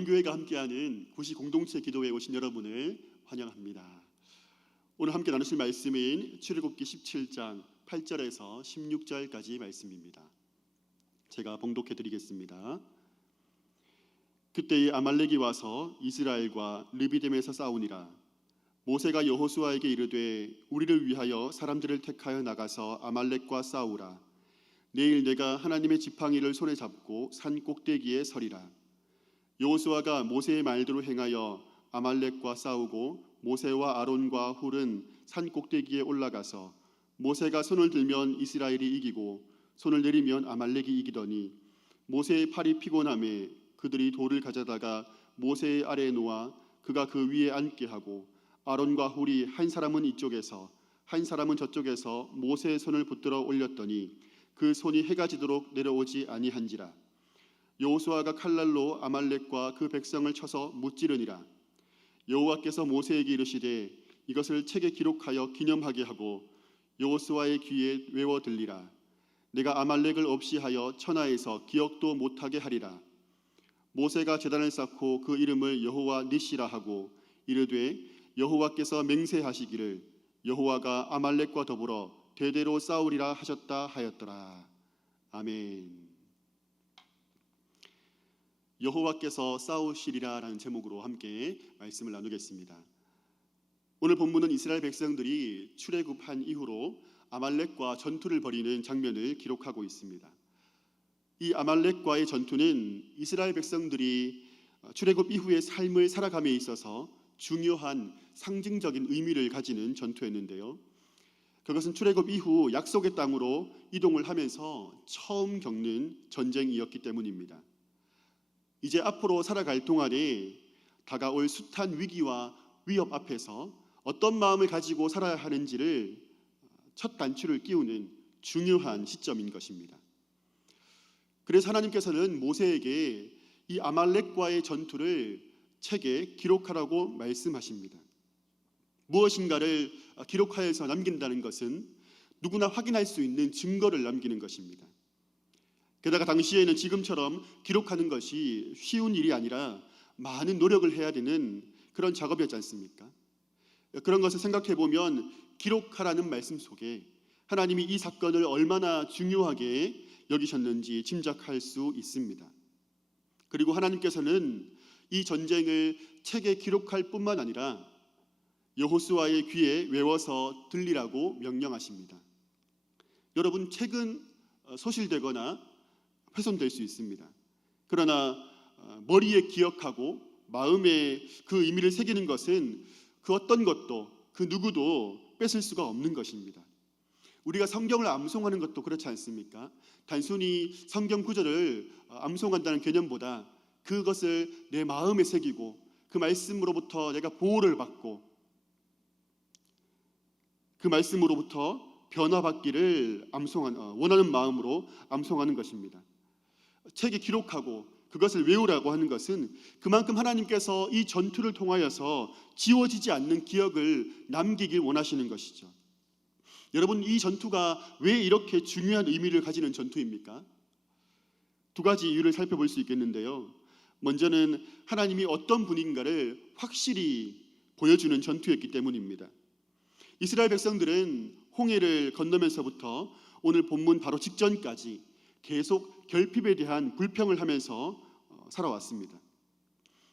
온 교회가 함께하는 구시 공동체 기도회에 오신 여러분을 환영합니다. 오늘 함께 나누실 말씀인 출애굽기 17장 8절에서 16절까지 말씀입니다. 제가 봉독해 드리겠습니다. 그때에 아말렉이 와서 이스라엘과 르비딤에서 싸우니라. 모세가 여호수아에게 이르되 우리를 위하여 사람들을 택하여 나가서 아말렉과 싸우라. 내일 내가 하나님의 지팡이를 손에 잡고 산 꼭대기에 서리라. 여호수아가 모세의 말대로 행하여 아말렉과 싸우고 모세와 아론과 훌은 산 꼭대기에 올라가서 모세가 손을 들면 이스라엘이 이기고 손을 내리면 아말렉이 이기더니 모세의 팔이 피곤함에 그들이 돌을 가져다가 모세의 아래에 놓아 그가 그 위에 앉게 하고 아론과 훌이 한 사람은 이쪽에서 한 사람은 저쪽에서 모세의 손을 붙들어 올렸더니 그 손이 해가 지도록 내려오지 아니한지라. 여호수아가 칼날로 아말렉과 그 백성을 쳐서 무찌르니라. 여호와께서 모세에게 이르시되 이것을 책에 기록하여 기념하게 하고 여호수아의 귀에 외워 들리라. 내가 아말렉을 없이 하여 천하에서 기억도 못하게 하리라. 모세가 제단을 쌓고 그 이름을 여호와 니시라 하고 이르되 여호와께서 맹세하시기를 여호와가 아말렉과 더불어 대대로 싸우리라 하셨다 하였더라. 아멘. 여호와께서 싸우시리라 라는 제목으로 함께 말씀을 나누겠습니다. 오늘 본문은 이스라엘 백성들이 출애굽한 이후로 아말렉과 전투를 벌이는 장면을 기록하고 있습니다. 이 아말렉과의 전투는 이스라엘 백성들이 출애굽 이후의 삶을 살아감에 있어서 중요한 상징적인 의미를 가지는 전투였는데요. 그것은 출애굽 이후 약속의 땅으로 이동을 하면서 처음 겪는 전쟁이었기 때문입니다. 이제 앞으로 살아갈 동안에 다가올 숱한 위기와 위협 앞에서 어떤 마음을 가지고 살아야 하는지를 첫 단추를 끼우는 중요한 시점인 것입니다. 그래서 하나님께서는 모세에게 이 아말렉과의 전투를 책에 기록하라고 말씀하십니다. 무엇인가를 기록하여서 남긴다는 것은 누구나 확인할 수 있는 증거를 남기는 것입니다. 게다가 당시에는 지금처럼 기록하는 것이 쉬운 일이 아니라 많은 노력을 해야 되는 그런 작업이었지 않습니까? 그런 것을 생각해 보면 기록하라는 말씀 속에 하나님이 이 사건을 얼마나 중요하게 여기셨는지 짐작할 수 있습니다. 그리고 하나님께서는 이 전쟁을 책에 기록할 뿐만 아니라 여호수아의 귀에 외워서 들리라고 명령하십니다. 여러분, 책은 소실되거나 훼손될 수 있습니다. 그러나 머리에 기억하고 마음에 그 의미를 새기는 것은 그 어떤 것도 그 누구도 뺏을 수가 없는 것입니다. 우리가 성경을 암송하는 것도 그렇지 않습니까? 단순히 성경 구절을 암송한다는 개념보다 그것을 내 마음에 새기고 그 말씀으로부터 내가 보호를 받고 그 말씀으로부터 변화받기를 원하는 마음으로 암송하는 것입니다. 책에 기록하고 그것을 외우라고 하는 것은 그만큼 하나님께서 이 전투를 통하여서 지워지지 않는 기억을 남기길 원하시는 것이죠. 여러분, 이 전투가 왜 이렇게 중요한 의미를 가지는 전투입니까? 두 가지 이유를 살펴볼 수 있겠는데요. 먼저는 하나님이 어떤 분인가를 확실히 보여주는 전투였기 때문입니다. 이스라엘 백성들은 홍해를 건너면서부터 오늘 본문 바로 직전까지 계속 결핍에 대한 불평을 하면서 살아왔습니다.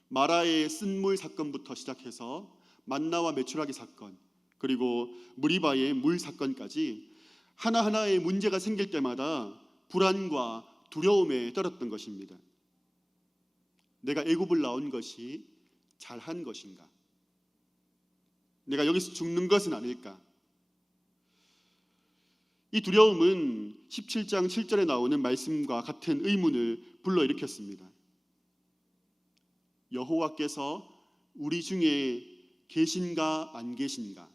마라의 쓴물 사건부터 시작해서 만나와 메추라기 사건, 그리고 무리바의 물 사건까지 하나하나의 문제가 생길 때마다 불안과 두려움에 떨었던 것입니다. 내가 애굽을 나온 것이 잘한 것인가? 내가 여기서 죽는 것은 아닐까? 이 두려움은 17장 7절에 나오는 말씀과 같은 의문을 불러일으켰습니다. 여호와께서 우리 중에 계신가 안 계신가?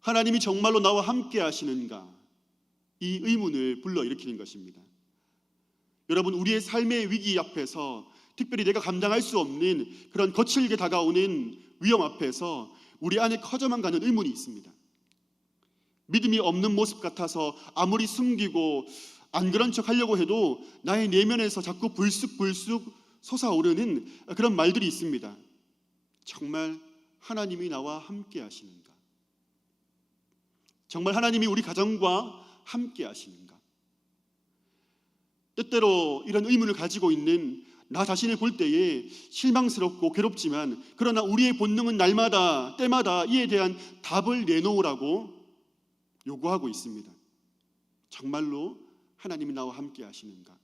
하나님이 정말로 나와 함께 하시는가? 이 의문을 불러일으키는 것입니다. 여러분, 우리의 삶의 위기 앞에서 특별히 내가 감당할 수 없는 그런 거칠게 다가오는 위험 앞에서 우리 안에 커져만 가는 의문이 있습니다. 믿음이 없는 모습 같아서 아무리 숨기고 안 그런 척 하려고 해도 나의 내면에서 자꾸 불쑥불쑥 솟아오르는 그런 말들이 있습니다. 정말 하나님이 나와 함께 하시는가? 정말 하나님이 우리 가정과 함께 하시는가? 때때로 이런 의문을 가지고 있는 나 자신을 볼 때에 실망스럽고 괴롭지만, 그러나 우리의 본능은 날마다 때마다 이에 대한 답을 내놓으라고 요구하고 있습니다. 정말로 하나님이 나와 함께 하시는가?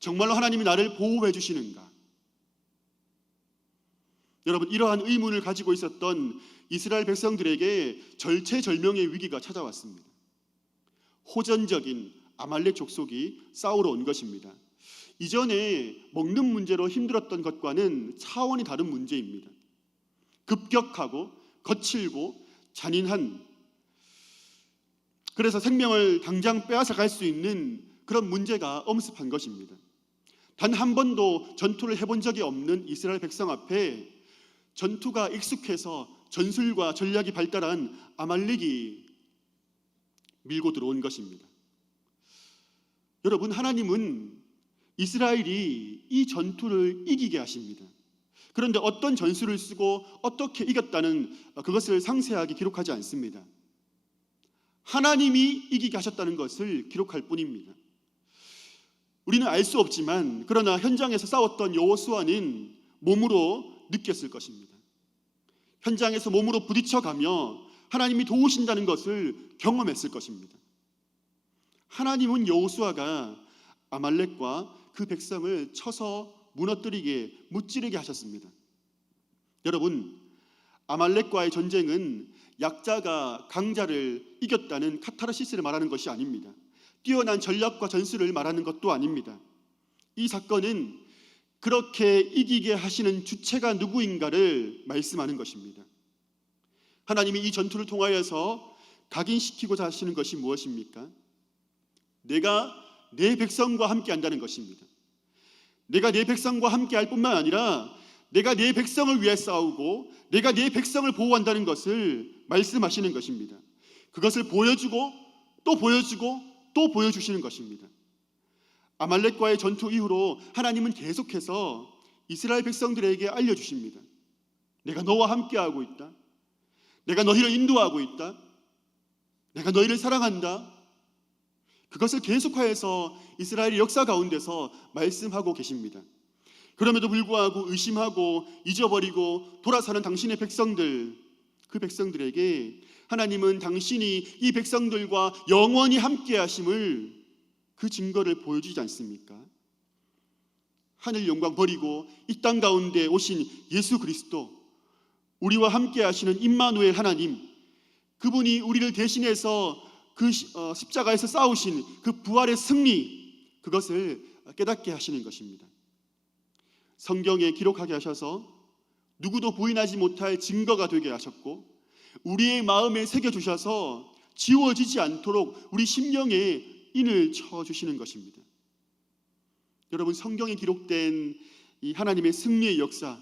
정말로 하나님이 나를 보호해 주시는가? 여러분, 이러한 의문을 가지고 있었던 이스라엘 백성들에게 절체절명의 위기가 찾아왔습니다. 호전적인 아말렉 족속이 싸우러 온 것입니다. 이전에 먹는 문제로 힘들었던 것과는 차원이 다른 문제입니다. 급격하고 거칠고 잔인한, 그래서 생명을 당장 빼앗아 갈 수 있는 그런 문제가 엄습한 것입니다. 단 한 번도 전투를 해본 적이 없는 이스라엘 백성 앞에 전투가 익숙해서 전술과 전략이 발달한 아말렉이 밀고 들어온 것입니다. 여러분, 하나님은 이스라엘이 이 전투를 이기게 하십니다. 그런데 어떤 전술을 쓰고 어떻게 이겼다는 그것을 상세하게 기록하지 않습니다. 하나님이 이기게 하셨다는 것을 기록할 뿐입니다. 우리는 알 수 없지만, 그러나 현장에서 싸웠던 여호수아는 몸으로 느꼈을 것입니다. 현장에서 몸으로 부딪혀가며 하나님이 도우신다는 것을 경험했을 것입니다. 하나님은 여호수아가 아말렉과 그 백성을 쳐서 무너뜨리게, 무찌르게 하셨습니다. 여러분, 아말렉과의 전쟁은 약자가 강자를 이겼다는 카타르시스를 말하는 것이 아닙니다. 뛰어난 전략과 전술을 말하는 것도 아닙니다. 이 사건은 그렇게 이기게 하시는 주체가 누구인가를 말씀하는 것입니다. 하나님이 이 전투를 통하여서 각인시키고자 하시는 것이 무엇입니까? 내가 내 백성과 함께 한다는 것입니다. 내가 내 백성과 함께 할 뿐만 아니라 내가 내 백성을 위해 싸우고 내가 내 백성을 보호한다는 것을 말씀하시는 것입니다. 그것을 보여주고 또 보여주고 또 보여주시는 것입니다. 아말렉과의 전투 이후로 하나님은 계속해서 이스라엘 백성들에게 알려주십니다. 내가 너와 함께하고 있다. 내가 너희를 인도하고 있다. 내가 너희를 사랑한다. 그것을 계속하여서 이스라엘의 역사 가운데서 말씀하고 계십니다. 그럼에도 불구하고 의심하고 잊어버리고 돌아서는 당신의 백성들, 그 백성들에게 하나님은 당신이 이 백성들과 영원히 함께 하심을, 그 증거를 보여주지 않습니까? 하늘 영광 버리고 이 땅 가운데 오신 예수 그리스도, 우리와 함께 하시는 임마누엘 하나님, 그분이 우리를 대신해서 그 십자가에서 싸우신 그 부활의 승리, 그것을 깨닫게 하시는 것입니다. 성경에 기록하게 하셔서 누구도 부인하지 못할 증거가 되게 하셨고, 우리의 마음에 새겨주셔서 지워지지 않도록 우리 심령에 인을 쳐주시는 것입니다. 여러분, 성경에 기록된 이 하나님의 승리의 역사,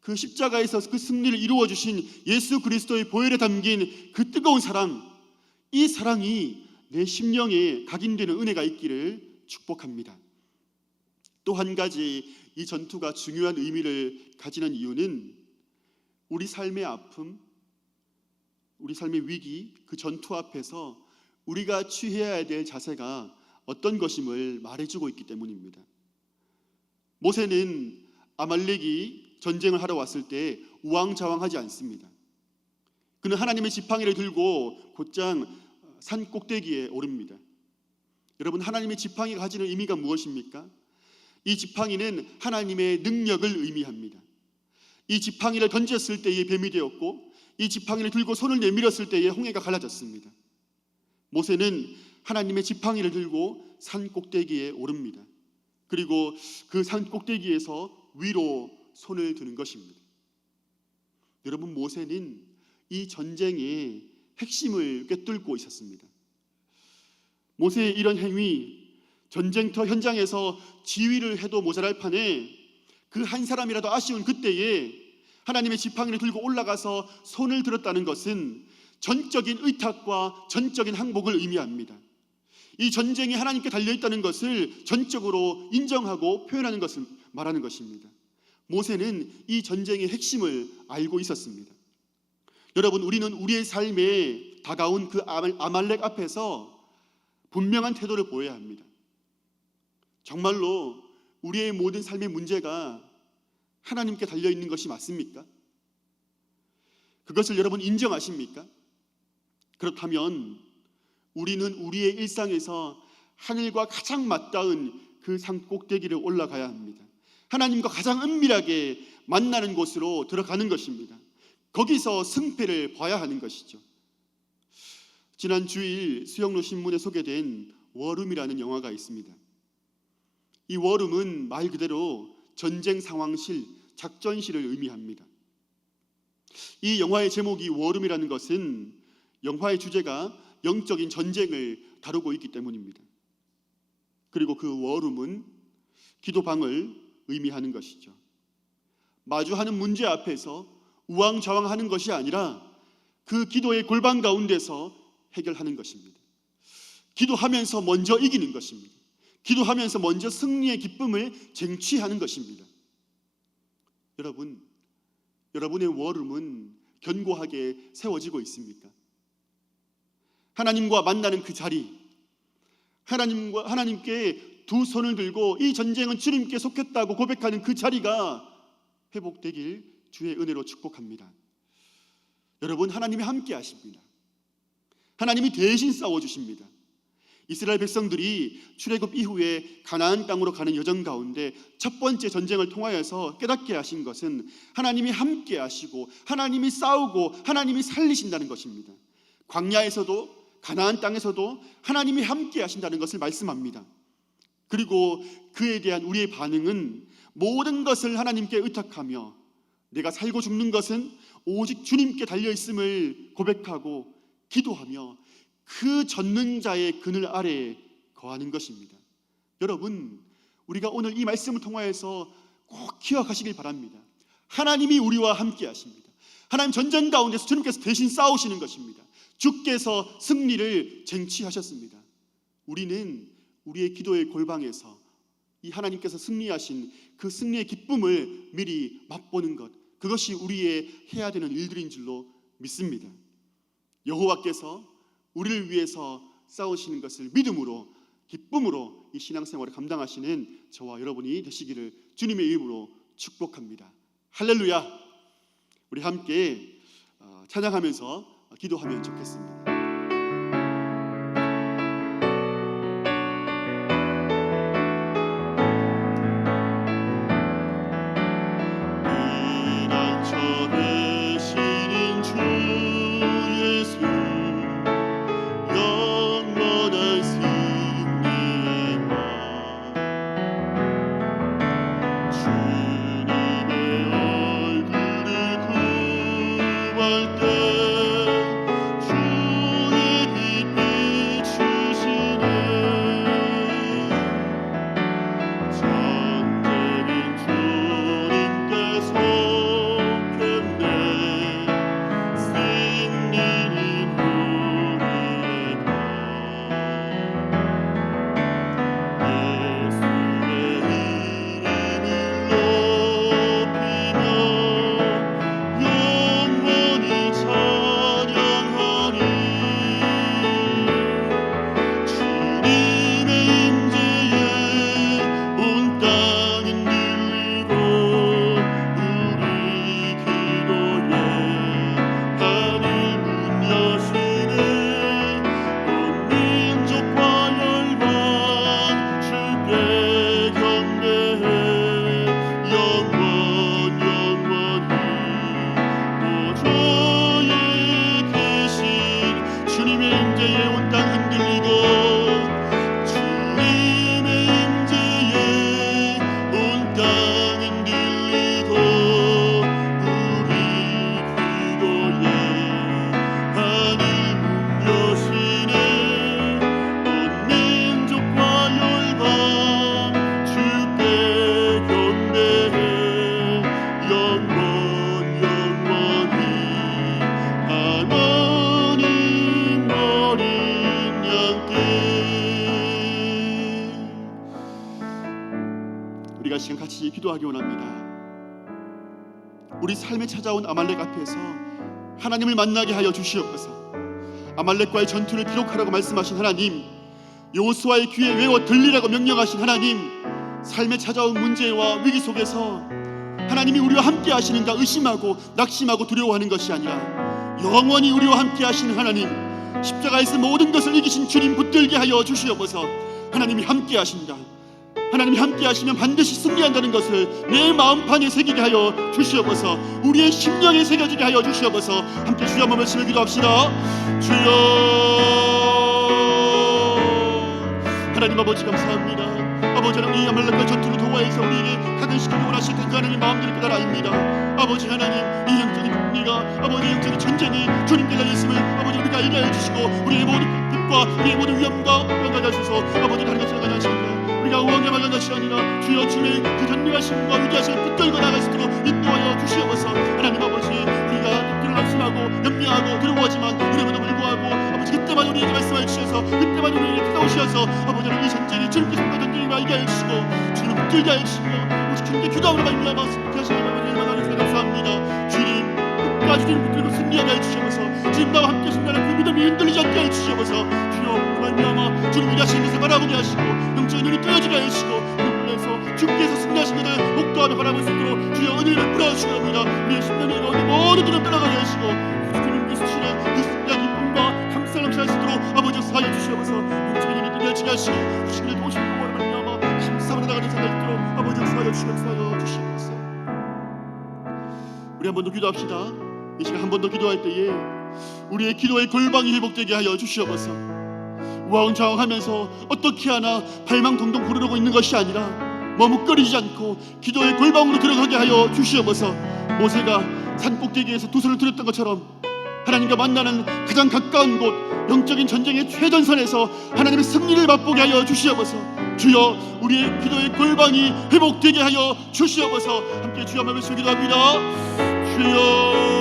그 십자가에서 그 승리를 이루어주신 예수 그리스도의 보혈에 담긴 그 뜨거운 사랑, 이 사랑이 내 심령에 각인되는 은혜가 있기를 축복합니다. 또 한 가지 이 전투가 중요한 의미를 가지는 이유는 우리 삶의 아픔, 우리 삶의 위기, 그 전투 앞에서 우리가 취해야 될 자세가 어떤 것임을 말해주고 있기 때문입니다. 모세는 아말렉이 전쟁을 하러 왔을 때 우왕좌왕하지 않습니다. 그는 하나님의 지팡이를 들고 곧장 산 꼭대기에 오릅니다. 여러분, 하나님의 지팡이가 가지는 의미가 무엇입니까? 이 지팡이는 하나님의 능력을 의미합니다. 이 지팡이를 던졌을 때에 뱀이 되었고, 이 지팡이를 들고 손을 내밀었을 때에 홍해가 갈라졌습니다. 모세는 하나님의 지팡이를 들고 산 꼭대기에 오릅니다. 그리고 그 산 꼭대기에서 위로 손을 드는 것입니다. 여러분, 모세는 이 전쟁의 핵심을 꿰뚫고 있었습니다. 모세의 이런 행위, 전쟁터 현장에서 지휘를 해도 모자랄 판에 그 한 사람이라도 아쉬운 그때에 하나님의 지팡이를 들고 올라가서 손을 들었다는 것은 전적인 의탁과 전적인 항복을 의미합니다. 이 전쟁이 하나님께 달려있다는 것을 전적으로 인정하고 표현하는 것을 말하는 것입니다. 모세는 이 전쟁의 핵심을 알고 있었습니다. 여러분, 우리는 우리의 삶에 다가온 그 아말렉 앞에서 분명한 태도를 보여야 합니다. 정말로 우리의 모든 삶의 문제가 하나님께 달려있는 것이 맞습니까? 그것을 여러분 인정하십니까? 그렇다면 우리는 우리의 일상에서 하늘과 가장 맞닿은 그 산 꼭대기를 올라가야 합니다. 하나님과 가장 은밀하게 만나는 곳으로 들어가는 것입니다. 거기서 승패를 봐야 하는 것이죠. 지난 주일 수영로 신문에 소개된 워룸이라는 영화가 있습니다. 이 워룸은 말 그대로 전쟁 상황실, 작전실을 의미합니다. 이 영화의 제목이 워룸이라는 것은 영화의 주제가 영적인 전쟁을 다루고 있기 때문입니다. 그리고 그 워룸은 기도방을 의미하는 것이죠. 마주하는 문제 앞에서 우왕좌왕하는 것이 아니라 그 기도의 골방 가운데서 해결하는 것입니다. 기도하면서 먼저 이기는 것입니다. 기도하면서 먼저 승리의 기쁨을 쟁취하는 것입니다. 여러분, 여러분의 워룸은 견고하게 세워지고 있습니까? 하나님과 만나는 그 자리, 하나님께 두 손을 들고 이 전쟁은 주님께 속했다고 고백하는 그 자리가 회복되길 주의 은혜로 축복합니다. 여러분, 하나님이 함께 하십니다. 하나님이 대신 싸워주십니다. 이스라엘 백성들이 출애굽 이후에 가나안 땅으로 가는 여정 가운데 첫 번째 전쟁을 통하여서 깨닫게 하신 것은 하나님이 함께 하시고 하나님이 싸우고 하나님이 살리신다는 것입니다. 광야에서도 가나안 땅에서도 하나님이 함께 하신다는 것을 말씀합니다. 그리고 그에 대한 우리의 반응은 모든 것을 하나님께 의탁하며 내가 살고 죽는 것은 오직 주님께 달려있음을 고백하고 기도하며 그 전능자의 그늘 아래에 거하는 것입니다. 여러분, 우리가 오늘 이 말씀을 통하여서 꼭 기억하시길 바랍니다. 하나님이 우리와 함께 하십니다. 하나님 전쟁 가운데서 주님께서 대신 싸우시는 것입니다. 주께서 승리를 쟁취하셨습니다. 우리는 우리의 기도의 골방에서 이 하나님께서 승리하신 그 승리의 기쁨을 미리 맛보는 것, 그것이 우리의 해야 되는 일들인 줄로 믿습니다. 여호와께서 우리를 위해서 싸우시는 것을 믿음으로 기쁨으로 이 신앙생활을 감당하시는 저와 여러분이 되시기를 주님의 이름으로 축복합니다. 할렐루야. 우리 함께 찬양하면서 기도하면 좋겠습니다. 아버지 기도하기 원합니다. 우리 삶에 찾아온 아말렉 앞에서 하나님을 만나게 하여 주시옵소서. 아말렉과의 전투를 기록하라고 말씀하신 하나님, 여호수아의 귀에 외워 들리라고 명령하신 하나님, 삶에 찾아온 문제와 위기 속에서 하나님이 우리와 함께 하시는가 의심하고 낙심하고 두려워하는 것이 아니라 영원히 우리와 함께 하시는 하나님, 십자가에서 모든 것을 이기신 주님 붙들게 하여 주시옵소서. 하나님이 함께 하신다, 하나님이 함께 하시면 반드시 승리한다는 것을 내 마음판에 새기게 하여 주시옵소서. 우리의 심령에 새겨지게 하여 주시옵소서. 함께 주여 한번 외치며 기도합시다. 주여. 하나님 아버지 감사합니다. 아버지 하나님, 이 아말렉과 전투를 도와해서 우리에게 각인시키기 원하시는 그 하나님 마음들을 깨달아입니다. 아버지 하나님, 이 영적인 승리가, 아버지 영적인 전쟁이 주님께 달려있음을 아버지 우리가 알게 해주시고, 우리의 모든 빛과 우리의 모든 위험과 변화가 주셔서 아버지 다른 것을 가지 않습니다. 우리가 우왕좌왕 한 것이 아니라 주여 주의 그 전능하심과 위대하심을 붙들고 나갈 수 있도록 인도하여 주시옵소서. 하나님 아버지, 우리가 듣기를 낙심하고 염려하고 두려워하지만 그럼에도 불구하고 아버지 그때만 우리에게 말씀해 주셔서, 그때만 우리에게 찾아오셔서 아버지 이 전쟁이 주님께 상당 전쟁임을 알게 하여 주시고 주님을 붙들게 하여 주시며 오직 주님께 기도함으로 말미암아 승리케 하시는 아버지 얼마나 감사합니다. 주님 끝까지 주님 붙들고 승리하게 하여 주시옵소서. 주님 나와 함께 승리하는 그 믿음이 흔들리지 않게 하여 주시옵소서. 주여 말미암아 주님 위대하신 것을 바라보게 하시고 영적인 눈이 뜨여지게 하여 주시고 그분에서 주께서 승리하신 것을 목도하며 바라볼 수 있도록 주여 은혜를 베풀어 주시기 바랍니다. 우리의 심령에 가운데 모든 두려움 떠나가게 하시고 주님께서 주시는 그 승리한 기쁨과 감사를 넘치게 하시도록 아버지 역사하여 주시옵소서. 영적인 눈이 뜨여지게 하시고 주님의 도우신 분으로 말미암아 감사함으로 나가는 생각이 있도록 아버지 역사하여 주시옵소서. 우리 한 번 더 기도합시다. 이 시간 한 번 더 기도할 때에 우리의 기도의 골방이 회복되게 하여 주시옵소서. 우왕좌왕하면서 어떻게 하나 발망동동 구르고 있는 것이 아니라 머뭇거리지 않고 기도의 골방으로 들어가게 하여 주시옵소서. 모세가 산꼭대기에서 두 손을 들었던 것처럼 하나님과 만나는 가장 가까운 곳, 영적인 전쟁의 최전선에서 하나님의 승리를 맛보게 하여 주시옵소서. 주여 우리의 기도의 골방이 회복되게 하여 주시옵소서. 함께 주여 한번 외치며 기도합니다. 주여.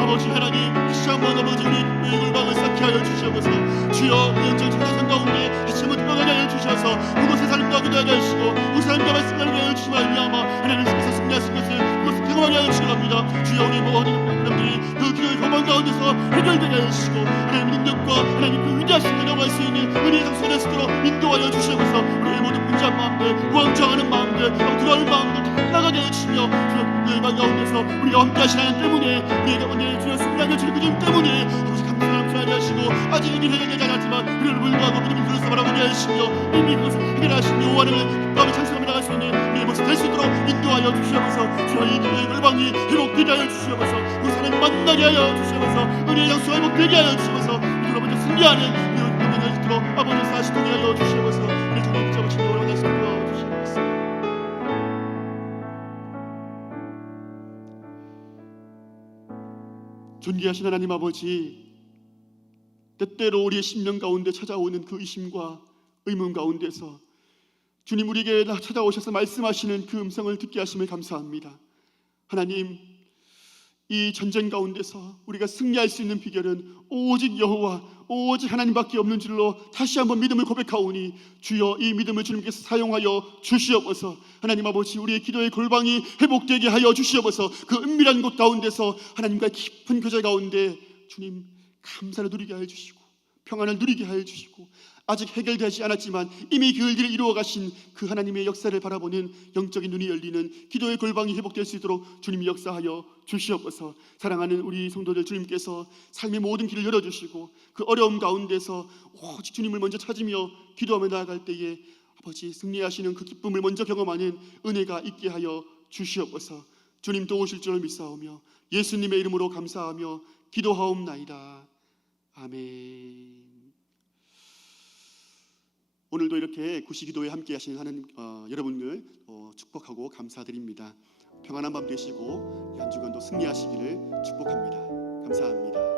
아버지 하나님, 다시 한번 아버지 우리 기도의 골방을 쌓게 하여 주시옵소서. 주여 영적 전선 가운데 다시 한번 들어가게 하여 주셔서 그곳의 삶과 기도하게 하시고 그 삶과 말씀을 하게 하여 주시며 말미암아 하나님께서 승리하신 것을 그것을 경험하게 하여 주시기 바랍니다. 주여 우리 모든 사람들이 그 기도의 골방 가운데서 해결되게 하여 주시고 하나님의 능력과 하나님 그 위대하신 을 경험할 수 있는 은혜의 장소가 될 수 있도록 인도하여 주시옵소서. 우리의 모든 분주한 마음들, 우왕좌왕하는 마음들, 두려울 마음들 다 나가게 하여 주시며 주여 그 골방 가운데서 우리가 함께 하시는 하나님 때문에 우리의 가운데 주여 승리하게 주는 그 주님 때문에 아버지 감사함 하게 하시고 아직 이게 해결되지 않았지만 그를 불구하고 믿음을 들어서 바라보게 하시며 이미 그것을 해결하신 여호와를 기뻐하며 찬송하며 나갈 수 있는 우리의 모습 될 수 있도록 인도하여 주시옵소서. 주여 이 기도의 골방이 회복되게 하여 주시옵소서. 그 사람을 만나게 하여 주시옵소서. 은혜의 장소가 회복되게 하여 주시옵소서. 우리가 먼저 승리하는 이 운명을 있도록 아버지 사시도록 하여 주시옵소서. 우리 정말 붙잡으신 여호와를 다시 기도하여 주시옵소서. 존귀하신 하나님 아버지, 때때로 우리의 심령 가운데 찾아오는 그 의심과 의문 가운데서 주님 우리에게 찾아오셔서 말씀하시는 그 음성을 듣게 하심을 감사합니다. 하나님, 이 전쟁 가운데서 우리가 승리할 수 있는 비결은 오직 여호와, 오직 하나님밖에 없는 줄로 다시 한번 믿음을 고백하오니 주여 이 믿음을 주님께서 사용하여 주시옵소서. 하나님 아버지, 우리의 기도의 골방이 회복되게 하여 주시옵소서. 그 은밀한 곳 가운데서 하나님과의 깊은 교제 가운데 주님 감사를 누리게 하여 주시고 평안을 누리게 하여 주시고 아직 해결되지 않았지만 이미 그 일들을 이루어 가신 그 하나님의 역사를 바라보는 영적인 눈이 열리는 기도의 골방이 회복될 수 있도록 주님이 역사하여 주시옵소서. 사랑하는 우리 성도들, 주님께서 삶의 모든 길을 열어주시고 그 어려움 가운데서 오직 주님을 먼저 찾으며 기도하며 나아갈 때에 아버지 승리하시는 그 기쁨을 먼저 경험하는 은혜가 있게 하여 주시옵소서. 주님 도우실 줄을 믿사오며 예수님의 이름으로 감사하며 기도하옵나이다. 아멘. 오늘도 이렇게 구시기도에 함께 하시는 하는 여러분들 축복하고 감사드립니다. 평안한 밤 되시고 한 주간도 승리하시기를 축복합니다. 감사합니다.